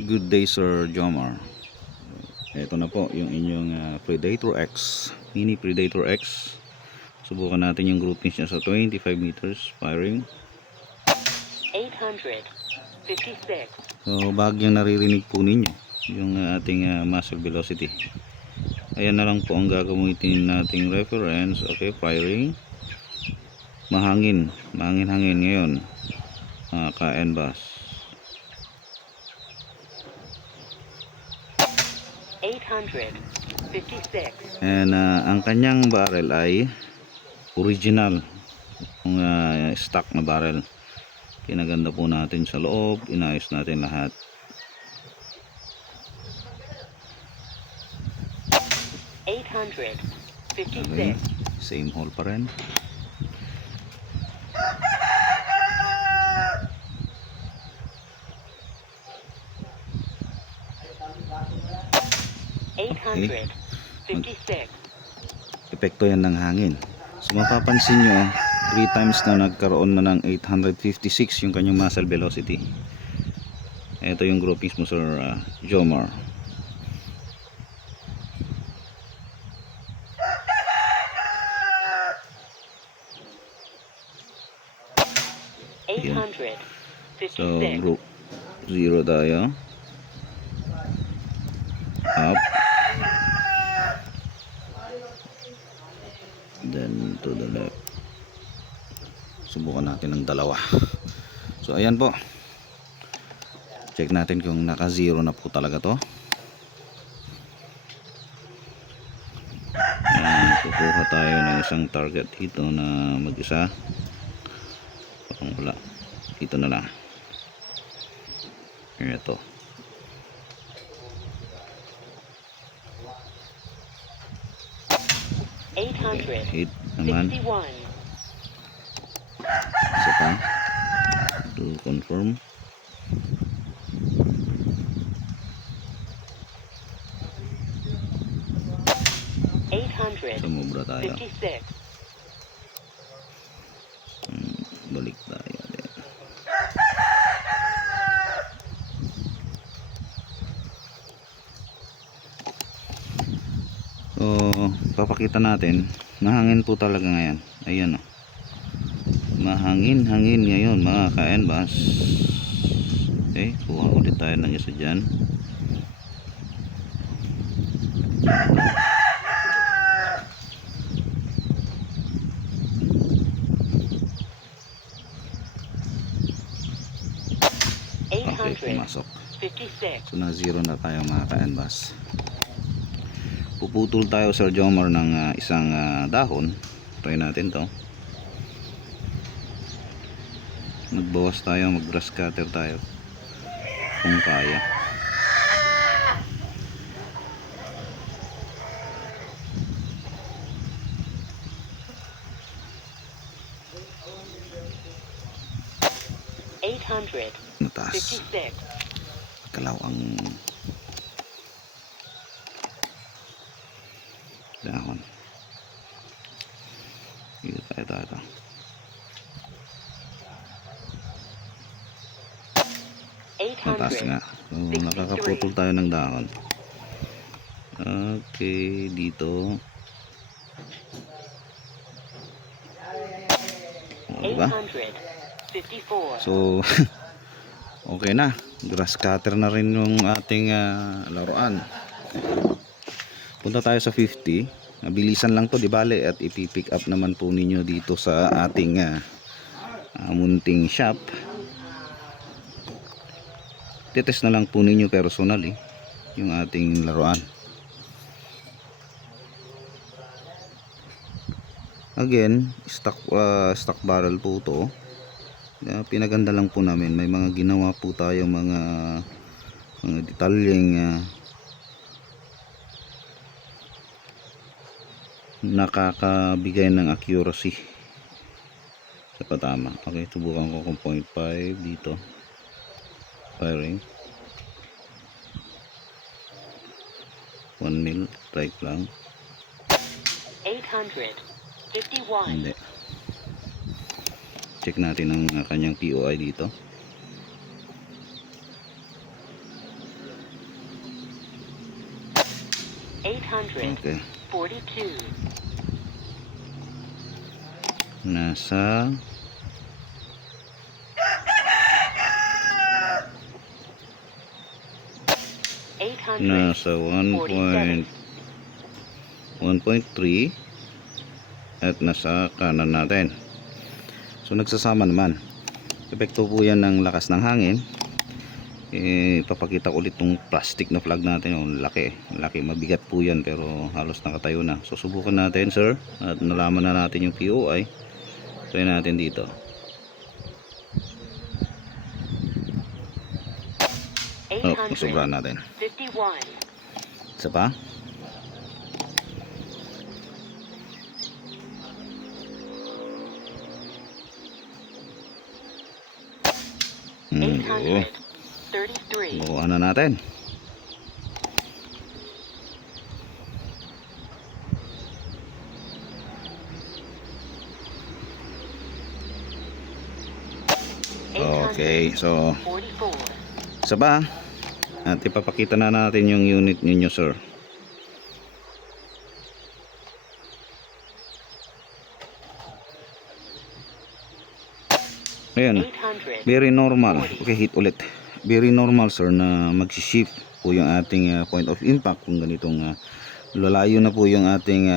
Good day, Sir Jomar. Ito na po yung inyong Predator X, Mini Predator X. Subukan natin yung groupings niya sa 25 meters firing. 856. So bagyang naririnig po ninyo yung ating muzzle velocity. Ayan na lang po ang gagamitin nating reference. Okay, firing. Mahangin ngayon, ka-NBAS. 856. And ang kanyang barrel ay original, yung stock na barrel. Pinaganda po natin sa loob, inayos natin lahat. Okay, same hole pa rin. Okay. 856. Epekto yan ng hangin. So mapapansin nyo, 3 times na nagkaroon na ng 856 yung kanyang muzzle velocity. Ito yung groupings mo, Sir Jomar. Yan. So group 0 tayo. Up, then to the left. Subukan natin ng dalawa. So ayan po, check natin kung naka 0 na po talaga to. Ayan, kukuha tayo ng isang target dito na mag-isa. Parang wala, dito na lang. Ito. Hit naman. Isa pa. To confirm. Sumubra tayo. Balik tayo. So, papakita natin, mahangin po talaga ngayon. Ayan o. Mahangin ngayon mga ka-NBAS. Okay, kuha ulit tayo ng isa dyan. Okay, pumasok. So na 0 na tayo mga ka-NBAS. Puputol tayo, Sir Jomar, ng isang dahon. Try natin to. Magbawas tayo, mag-grass cutter tayo kung kaya. Mataas. Kalaw ang dahon. Dito tayo. Mataas nga. So, nakakaputol tayo ng dahon. Okay, dito. O, diba? So, okay na. Grass cutter na rin yung ating laruan. Punta tayo sa 50. Bilisan lang to, di bale, at ipipick up naman po ninyo dito sa ating munting shop. Titest na lang po ninyo personally yung ating laruan. Again, stock barrel po to. Pinaganda lang po namin. May mga ginawa po tayo mga detalyeng nakakabigay ng accuracy sa patama. Okay, subukan ko kung 0.5 dito. Firing 1 mil, strike lang. 851. Hindi. Check natin ang kanyang POI dito. Okay. 842. Nasa 800. nasa 47. 1.3 at nasa kanan natin. So nagsasama naman. Epekto po yan ng lakas ng hangin. Papakita ko ulit tong plastic na plug natin. Oh, laki mabigat po yan, pero halos nakatayo na. So subukan natin, sir, at nalaman na natin yung POI. Try natin dito. Oh, sobrahan natin. 51. Isa pa. Oo. 833. Bukuhan na natin. Okay, so 44. isa pa. At ipapakita na natin yung unit ninyo, sir. Ayan, 800. very normal. Okay, hit ulit. Very normal, sir, na mag-shift po yung ating point of impact kung ganitong lalayo na po yung ating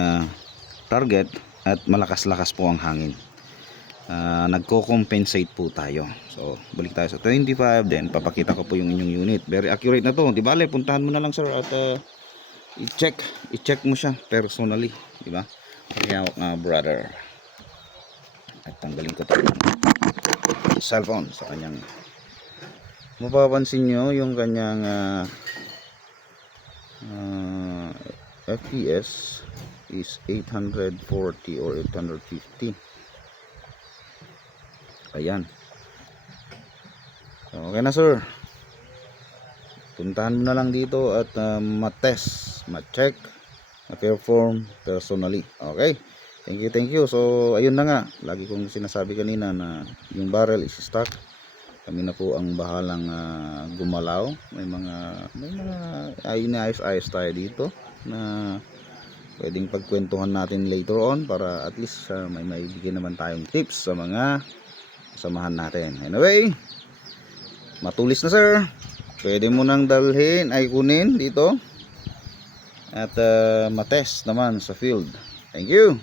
target at malakas-lakas po ang hangin. Nagko-compensate po tayo. So balik tayo sa 25, then papakita ko po yung inyong unit. Very accurate na to. Di bale, puntahan mo na lang, sir, at i-check mo siya personally, di ba? Kaya brother, at tanggalin ko to cellphone sa kanyang. Mapapansin nyo yung kanyang FPS is 840 or 850. Ayan. So, okay na, sir. Puntahan mo na lang dito at ma-test, ma-check, ma-perform personally. Okay? Thank you. So, ayun na nga. Lagi kong sinasabi kanina na yung barrel is stuck. Kami na po ang bahalang gumalaw. May mga ayos-ayos tayo dito na pwedeng pagkwentuhan natin later on para at least may maibigay naman tayong tips sa mga samahan natin. Anyway, matulis na, sir. Pwede mo nang dalhin, kunin dito at matest naman sa field. Thank you.